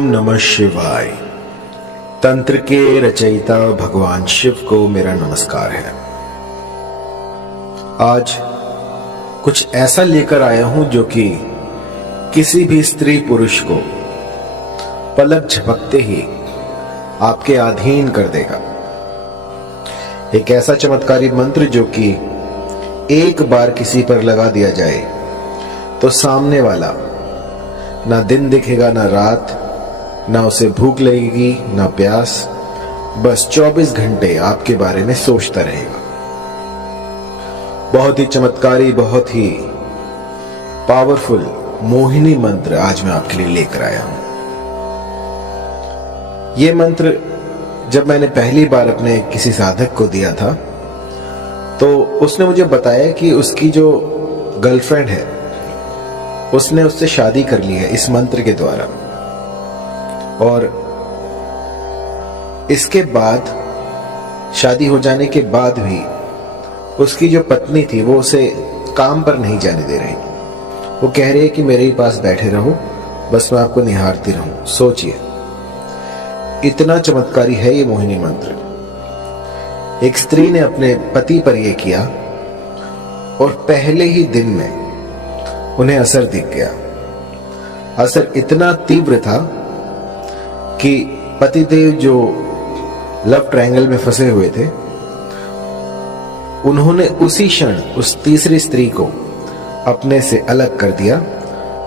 ओम नमः शिवाय। तंत्र के रचयिता भगवान शिव को मेरा नमस्कार है। आज कुछ ऐसा लेकर आया हूं जो कि किसी भी स्त्री पुरुष को पलक झपकते ही आपके अधीन कर देगा। एक ऐसा चमत्कारी मंत्र जो कि एक बार किसी पर लगा दिया जाए तो सामने वाला ना दिन दिखेगा ना रात, ना उसे भूख लगेगी ना प्यास, बस 24 घंटे आपके बारे में सोचता रहेगा। बहुत ही चमत्कारी, बहुत ही पावरफुल मोहिनी मंत्र आज मैं आपके लिए लेकर आया हूं। यह मंत्र जब मैंने पहली बार अपने किसी साधक को दिया था तो उसने मुझे बताया कि उसकी जो गर्लफ्रेंड है उसने उससे शादी कर ली है इस मंत्र के द्वारा, और इसके बाद शादी हो जाने के बाद भी उसकी जो पत्नी थी वो उसे काम पर नहीं जाने दे रही। वो कह रही है कि मेरे ही पास बैठे रहो, बस मैं आपको निहारती रहूं। सोचिए, इतना चमत्कारी है ये मोहिनी मंत्र। एक स्त्री ने अपने पति पर यह किया और पहले ही दिन में उन्हें असर दिख गया। असर इतना तीव्र था कि पतिदेव जो लव ट्रायंगल में फंसे हुए थे उन्होंने उसी क्षण उस तीसरी स्त्री को अपने से अलग कर दिया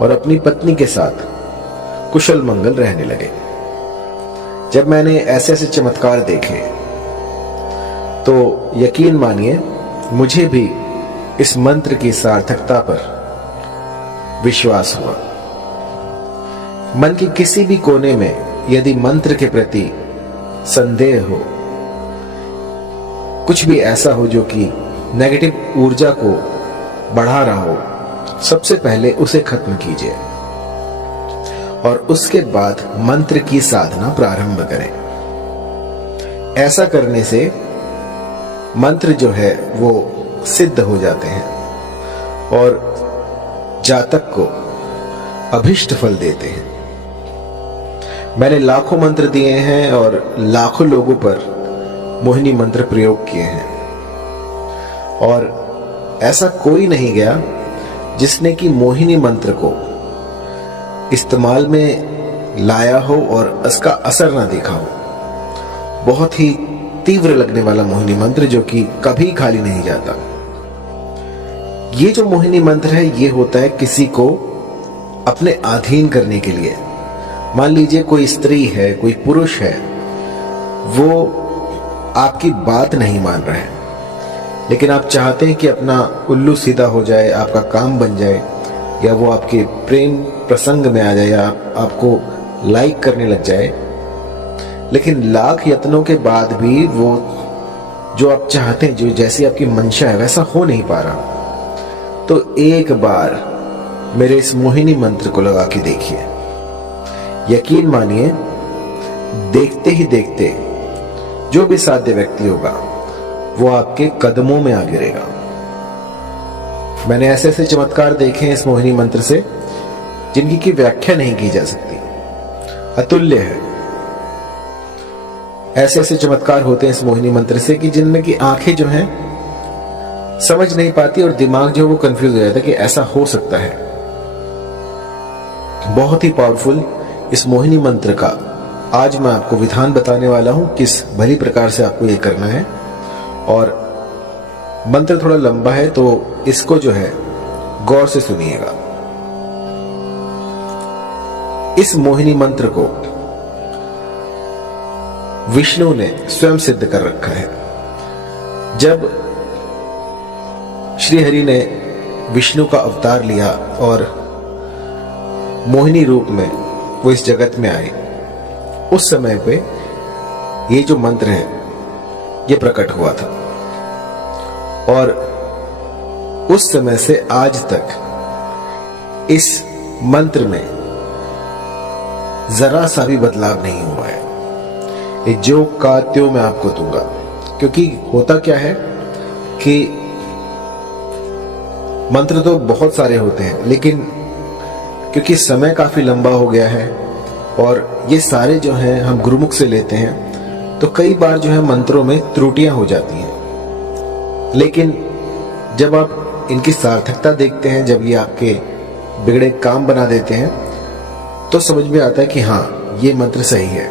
और अपनी पत्नी के साथ कुशल मंगल रहने लगे। जब मैंने ऐसे ऐसे चमत्कार देखे तो यकीन मानिए मुझे भी इस मंत्र की सार्थकता पर विश्वास हुआ। मन के किसी भी कोने में यदि मंत्र के प्रति संदेह हो, कुछ भी ऐसा हो जो कि नेगेटिव ऊर्जा को बढ़ा रहा हो, सबसे पहले उसे खत्म कीजिए और उसके बाद मंत्र की साधना प्रारंभ करें। ऐसा करने से मंत्र जो है वो सिद्ध हो जाते हैं और जातक को अभिष्ट फल देते हैं। मैंने लाखों मंत्र दिए हैं और लाखों लोगों पर मोहिनी मंत्र प्रयोग किए हैं और ऐसा कोई नहीं गया जिसने कि मोहिनी मंत्र को इस्तेमाल में लाया हो और उसका असर ना देखा हो। बहुत ही तीव्र लगने वाला मोहिनी मंत्र जो कि कभी खाली नहीं जाता। ये जो मोहिनी मंत्र है ये होता है किसी को अपने अधीन करने के लिए। मान लीजिए कोई स्त्री है, कोई पुरुष है, वो आपकी बात नहीं मान रहा है लेकिन आप चाहते हैं कि अपना उल्लू सीधा हो जाए, आपका काम बन जाए, या वो आपके प्रेम प्रसंग में आ जाए या आपको लाइक करने लग जाए, लेकिन लाख यत्नों के बाद भी वो जो आप चाहते हैं, जो जैसी आपकी मंशा है वैसा हो नहीं पा रहा, तो एक बार मेरे इस मोहिनी मंत्र को लगा के देखिए। यकीन मानिए देखते ही देखते जो भी साध्य व्यक्ति होगा वो आपके कदमों में आ गिरेगा। मैंने ऐसे ऐसे चमत्कार देखे हैं इस मोहिनी मंत्र से जिनकी की व्याख्या नहीं की जा सकती, अतुल्य है। ऐसे ऐसे चमत्कार होते हैं इस मोहिनी मंत्र से कि जिनमें की आंखें जो हैं समझ नहीं पाती और दिमाग जो वो कंफ्यूज हो जाता है कि ऐसा हो सकता है। बहुत ही पावरफुल इस मोहिनी मंत्र का आज मैं आपको विधान बताने वाला हूं, किस भली प्रकार से आपको ये करना है। और मंत्र थोड़ा लंबा है तो इसको जो है गौर से सुनिएगा। इस मोहिनी मंत्र को विष्णु ने स्वयं सिद्ध कर रखा है। जब श्री हरि ने विष्णु का अवतार लिया और मोहिनी रूप में वो इस जगत में आए, उस समय पे ये जो मंत्र है ये प्रकट हुआ था और उस समय से आज तक इस मंत्र में जरा सा भी बदलाव नहीं हुआ है। ये जो का त्यों मैं आपको दूंगा, क्योंकि होता क्या है कि मंत्र तो बहुत सारे होते हैं लेकिन क्योंकि समय काफी लंबा हो गया है और ये सारे जो हैं हम गुरुमुख से लेते हैं, तो कई बार जो है मंत्रों में त्रुटियां हो जाती हैं। लेकिन जब आप इनकी सार्थकता देखते हैं, जब ये आपके बिगड़े काम बना देते हैं, तो समझ में आता है कि हाँ, ये मंत्र सही है।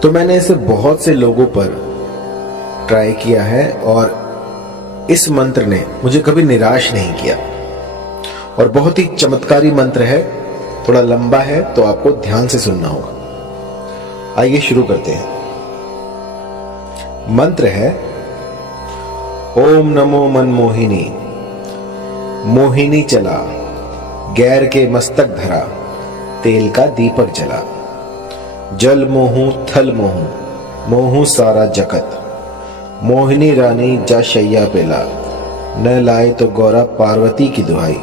तो मैंने इसे बहुत से लोगों पर ट्राई किया है और इस मंत्र ने मुझे कभी निराश नहीं किया और बहुत ही चमत्कारी मंत्र है। थोड़ा लंबा है तो आपको ध्यान से सुनना होगा। आइए शुरू करते हैं। मंत्र है ओम नमो मनमोहिनी, मोहिनी चला, गैर के मस्तक धरा, तेल का दीपक जला, जल मोहू थल मोहू, मोहू सारा जगत, मोहिनी रानी जा शैया पेला, न लाए तो गौरा पार्वती की दुहाई,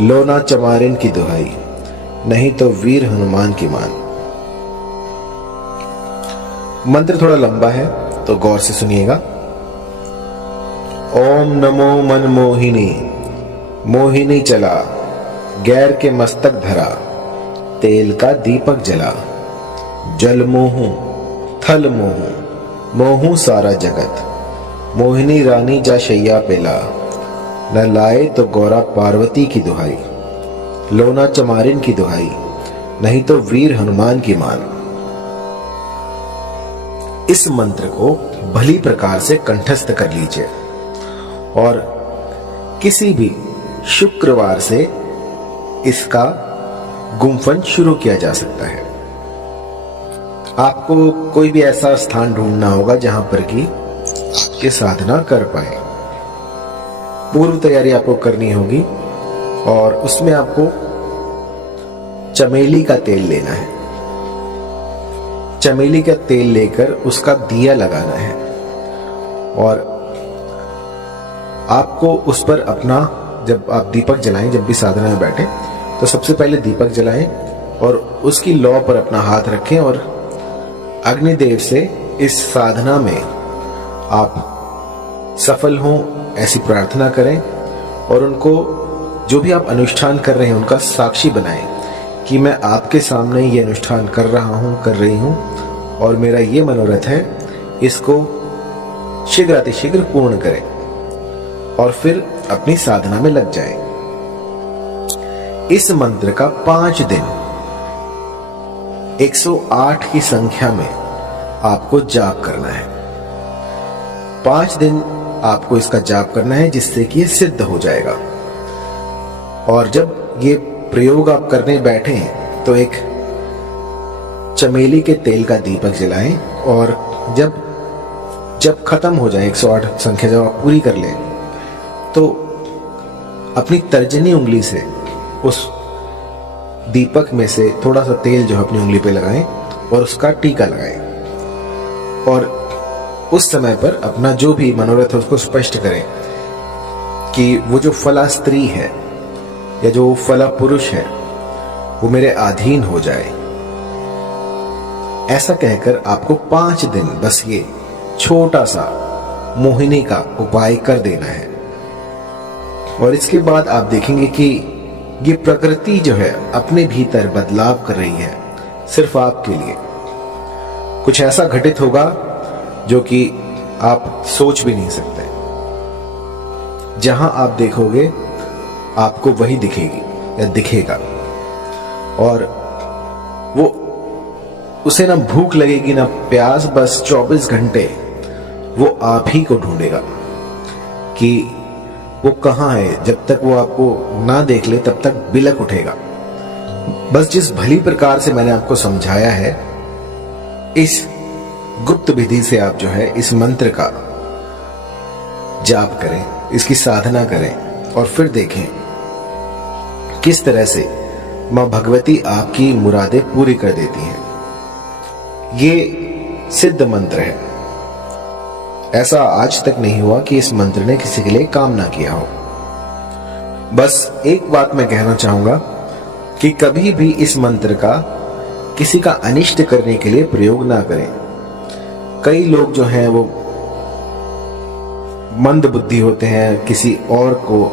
लोना चमारिन की दुहाई, नहीं तो वीर हनुमान की मान। मंत्र थोड़ा लंबा है तो गौर से सुनिएगा। ओम नमो मनमोहिनी, मोहिनी चला, गैर के मस्तक धरा, तेल का दीपक जला, जल मोहू थल मोहू, मोहू सारा जगत, मोहिनी रानी जा शैया पेला, न लाए तो गौरा पार्वती की दुहाई, लोना चमारिन की दुहाई, नहीं तो वीर हनुमान की मान। इस मंत्र को भली प्रकार से कंठस्थ कर लीजिए और किसी भी शुक्रवार से इसका गुम्फन शुरू किया जा सकता है। आपको कोई भी ऐसा स्थान ढूंढना होगा जहां पर कि आपके साधना कर पाए। पूर्व तैयारी आपको करनी होगी और उसमें आपको चमेली का तेल लेना है। चमेली का तेल लेकर उसका दिया लगाना है और आपको उस पर अपना, जब आप दीपक जलाएं, जब भी साधना में बैठे तो सबसे पहले दीपक जलाएं और उसकी लौ पर अपना हाथ रखें और अग्निदेव से इस साधना में आप सफल हों ऐसी प्रार्थना करें और उनको, जो भी आप अनुष्ठान कर रहे हैं, उनका साक्षी बनाएं कि मैं आपके सामने ये अनुष्ठान कर रहा हूं, कर रही हूं और मेरा ये मनोरथ है, इसको शीघ्र अतिशीघ्र पूर्ण करें और फिर अपनी साधना में लग जाएं। इस मंत्र का 5 दिन 108 की संख्या में आपको जाप करना है। 5 दिन आपको इसका जाप करना है जिससे कि ये सिद्ध हो जाएगा। और जब ये प्रयोग आप करने बैठे हैं तो एक चमेली के तेल का दीपक जलाएं और जब खत्म हो जाए 108 संख्या जब आप पूरी कर लें तो अपनी तर्जनी उंगली से उस दीपक में से थोड़ा सा तेल जो अपनी उंगली पे लगाएं और उसका टीका लगाएं और उस समय पर अपना जो भी मनोरथ है उसको स्पष्ट करें कि वो जो फला स्त्री है या जो फला पुरुष है वो मेरे अधीन हो जाए। ऐसा कहकर आपको 5 दिन बस ये छोटा सा मोहिनी का उपाय कर देना है और इसके बाद आप देखेंगे कि ये प्रकृति जो है अपने भीतर बदलाव कर रही है सिर्फ आपके लिए। कुछ ऐसा घटित होगा जो कि आप सोच भी नहीं सकते। जहां आप देखोगे आपको वही दिखेगी या दिखेगा और वो उसे ना भूख लगेगी ना प्यास, बस 24 घंटे वो आप ही को ढूंढेगा कि वो कहां है। जब तक वो आपको ना देख ले तब तक बिलक उठेगा। बस जिस भली प्रकार से मैंने आपको समझाया है, इस गुप्त विधि से आप जो है इस मंत्र का जाप करें, इसकी साधना करें और फिर देखें किस तरह से मां भगवती आपकी मुरादें पूरी कर देती हैं। ये सिद्ध मंत्र है। ऐसा आज तक नहीं हुआ कि इस मंत्र ने किसी के लिए काम ना किया हो। बस एक बात मैं कहना चाहूंगा कि कभी भी इस मंत्र का किसी का अनिष्ट करने के लिए प्रयोग ना करें। कई लोग जो हैं वो मंद बुद्धि होते हैं, किसी और को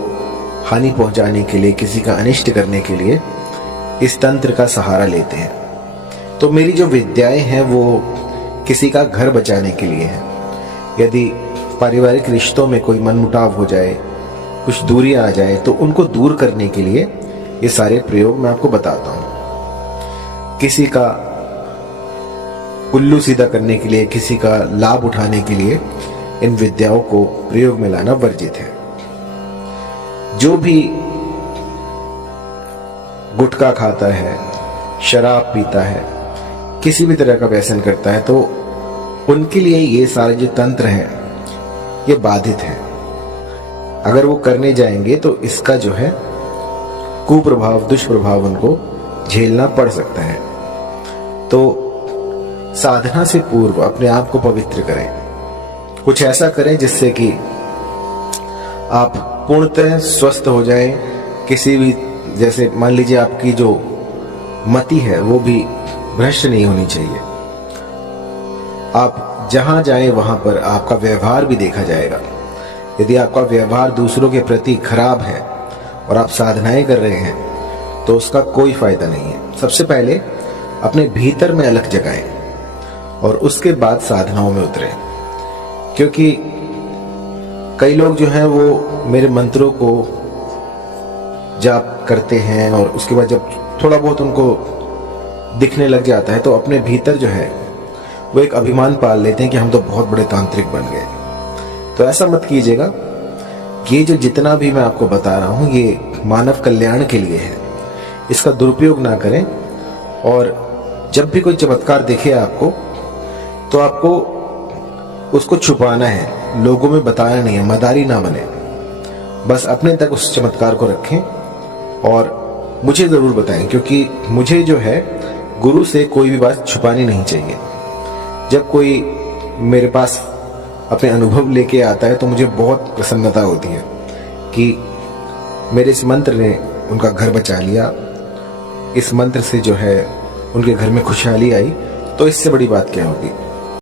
हानि पहुंचाने के लिए, किसी का अनिष्ट करने के लिए इस तंत्र का सहारा लेते हैं। तो मेरी जो विद्याएं हैं वो किसी का घर बचाने के लिए है। यदि पारिवारिक रिश्तों में कोई मनमुटाव हो जाए, कुछ दूरी आ जाए, तो उनको दूर करने के लिए ये सारे प्रयोग मैं आपको बताता हूं। किसी का उल्लू सीधा करने के लिए, किसी का लाभ उठाने के लिए इन विद्याओं को प्रयोग में लाना वर्जित है। जो भी गुटखा खाता है, शराब पीता है, किसी भी तरह का व्यसन करता है, तो उनके लिए ये सारे जो तंत्र हैं ये बाधित है। अगर वो करने जाएंगे तो इसका जो है कुप्रभाव, दुष्प्रभाव उनको झेलना पड़ सकता है। तो साधना से पूर्व अपने आप को पवित्र करें, कुछ ऐसा करें जिससे कि आप पूर्णतः स्वस्थ हो जाएं। किसी भी, जैसे मान लीजिए आपकी जो मति है वो भी भ्रष्ट नहीं होनी चाहिए। आप जहां जाएं वहां पर आपका व्यवहार भी देखा जाएगा। यदि आपका व्यवहार दूसरों के प्रति खराब है और आप साधनाएं कर रहे हैं तो उसका कोई फायदा नहीं है। सबसे पहले अपने भीतर में अलख जगाएं और उसके बाद साधनाओं में उतरें। क्योंकि कई लोग जो हैं वो मेरे मंत्रों को जाप करते हैं और उसके बाद जब थोड़ा बहुत उनको दिखने लग जाता है तो अपने भीतर जो है वो एक अभिमान पाल लेते हैं कि हम तो बहुत बड़े तांत्रिक बन गए। तो ऐसा मत कीजिएगा। ये जो जितना भी मैं आपको बता रहा हूं ये मानव कल्याण के लिए है, इसका दुरुपयोग ना करें। और जब भी कोई चमत्कार दिखे आपको तो आपको उसको छुपाना है, लोगों में बताना नहीं है, मदारी ना बने। बस अपने तक उस चमत्कार को रखें और मुझे जरूर बताएं, क्योंकि मुझे जो है गुरु से कोई भी बात छुपानी नहीं चाहिए। जब कोई मेरे पास अपने अनुभव लेके आता है तो मुझे बहुत प्रसन्नता होती है कि मेरे इस मंत्र ने उनका घर बचा लिया, इस मंत्र से जो है उनके घर में खुशहाली आई। तो इससे बड़ी बात क्या होगी।